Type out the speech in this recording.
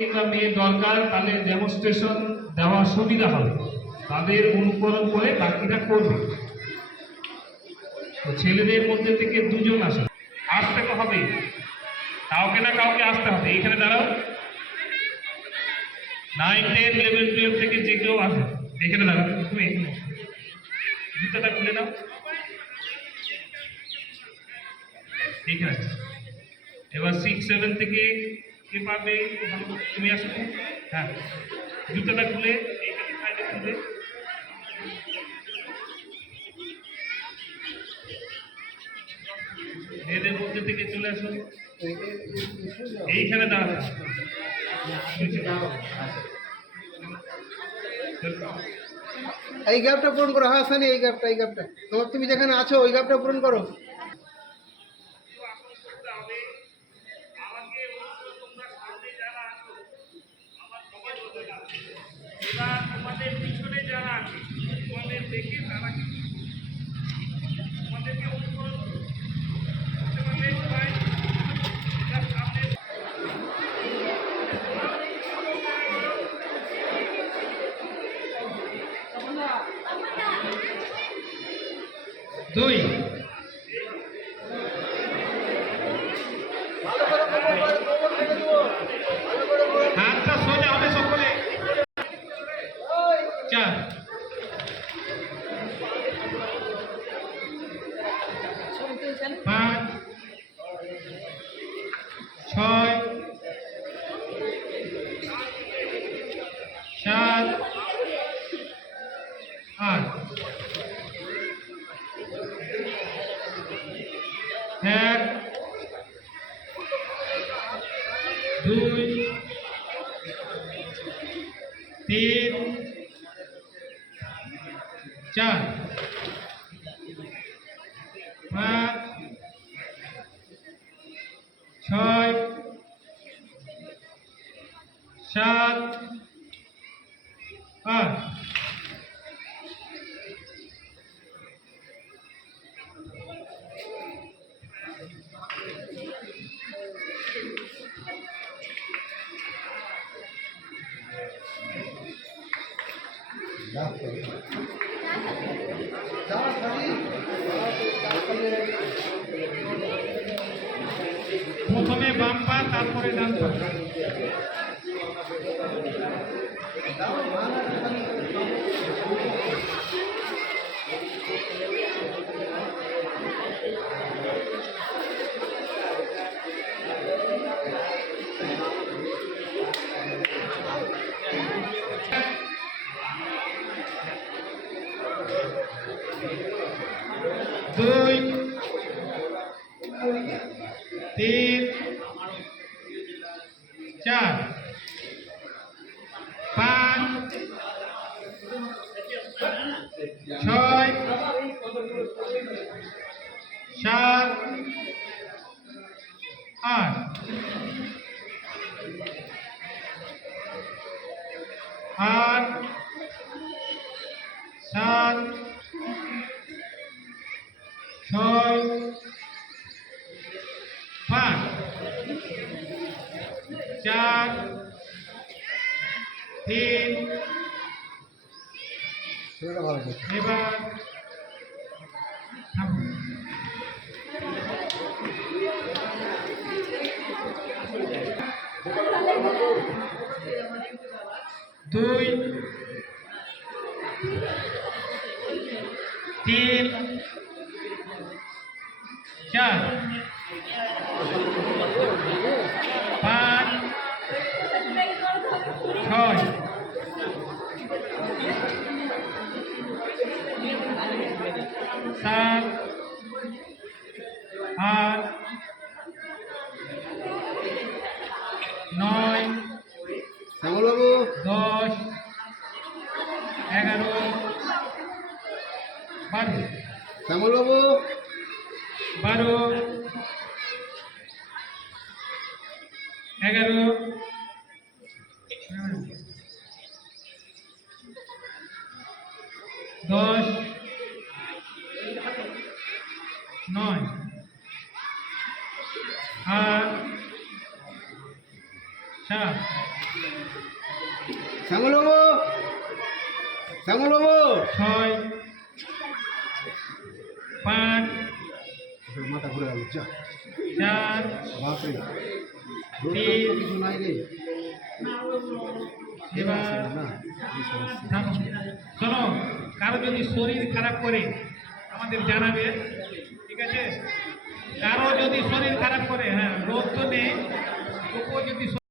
মেয়ে দরকার, তাহলে ডেমনস্ট্রেশন দেওয়ার সুবিধা হবে, তাদের অনুকরণ করে বাকিরা করবে। তো ছেলেদের মধ্যে থেকে দুজন আসে, আসতে তো হবে, কাউকে না কাউকে আসতে হবে। এইখানে দাঁড়াও, 9, 10, 11, 12 থেকে যে কেউ আসে এখানে দাঁড়াও। তুমি এখানে জুতাটা খুলে নাও, এখানে। এবার 6, 7 থেকে কে পারবে? তুমি আসো। হ্যাঁ, জুতাটা খুলে এইখানে সাইডে খুলে এদের মধ্যে থেকে চলে আসো, এইখানে দাঁড়াও। এই গ্যাপটা পূরণ করো। হ্যাঁ সানি, এই গ্যাপটা তোমার, তুমি যেখানে আছো ওই গ্যাপটা পূরণ করো। তোমাদের পিছনে যারা আছে তোমাদের দেখে তারা তোমাদেরকে অনুকরণ করতে পারবে। সবাই সামনে 2 হাতটা সোজা হবে সকলে। 4 5 6 7 8 1 2 3 4 5 6 7 8 প্রথমে বাম পা, তারপরে ডান পা। দুই, 3 4 5 6 7 8 8 7 6 5 4 3 এবার থামো। 2 3 4 5 6 7 8 9 শ্যামলবাবু 10 11 12 শ্যামলবাবু 12 11 10 9 8 7 শ্যামল বাবু, শ্যামল বাবু, 6 5 মাথা ঘুরে গেল, যা 4 বাপরে, রোদ তো কিছু নাই রে। এবার না, থামো। শোনো, কারো যদি শরীর খারাপ করে আমাদের জানাবে, ঠিক আছে? কারো যদি শরীর খারাপ করে, হ্যাঁ, রোগ তো নেই, তবুও যদি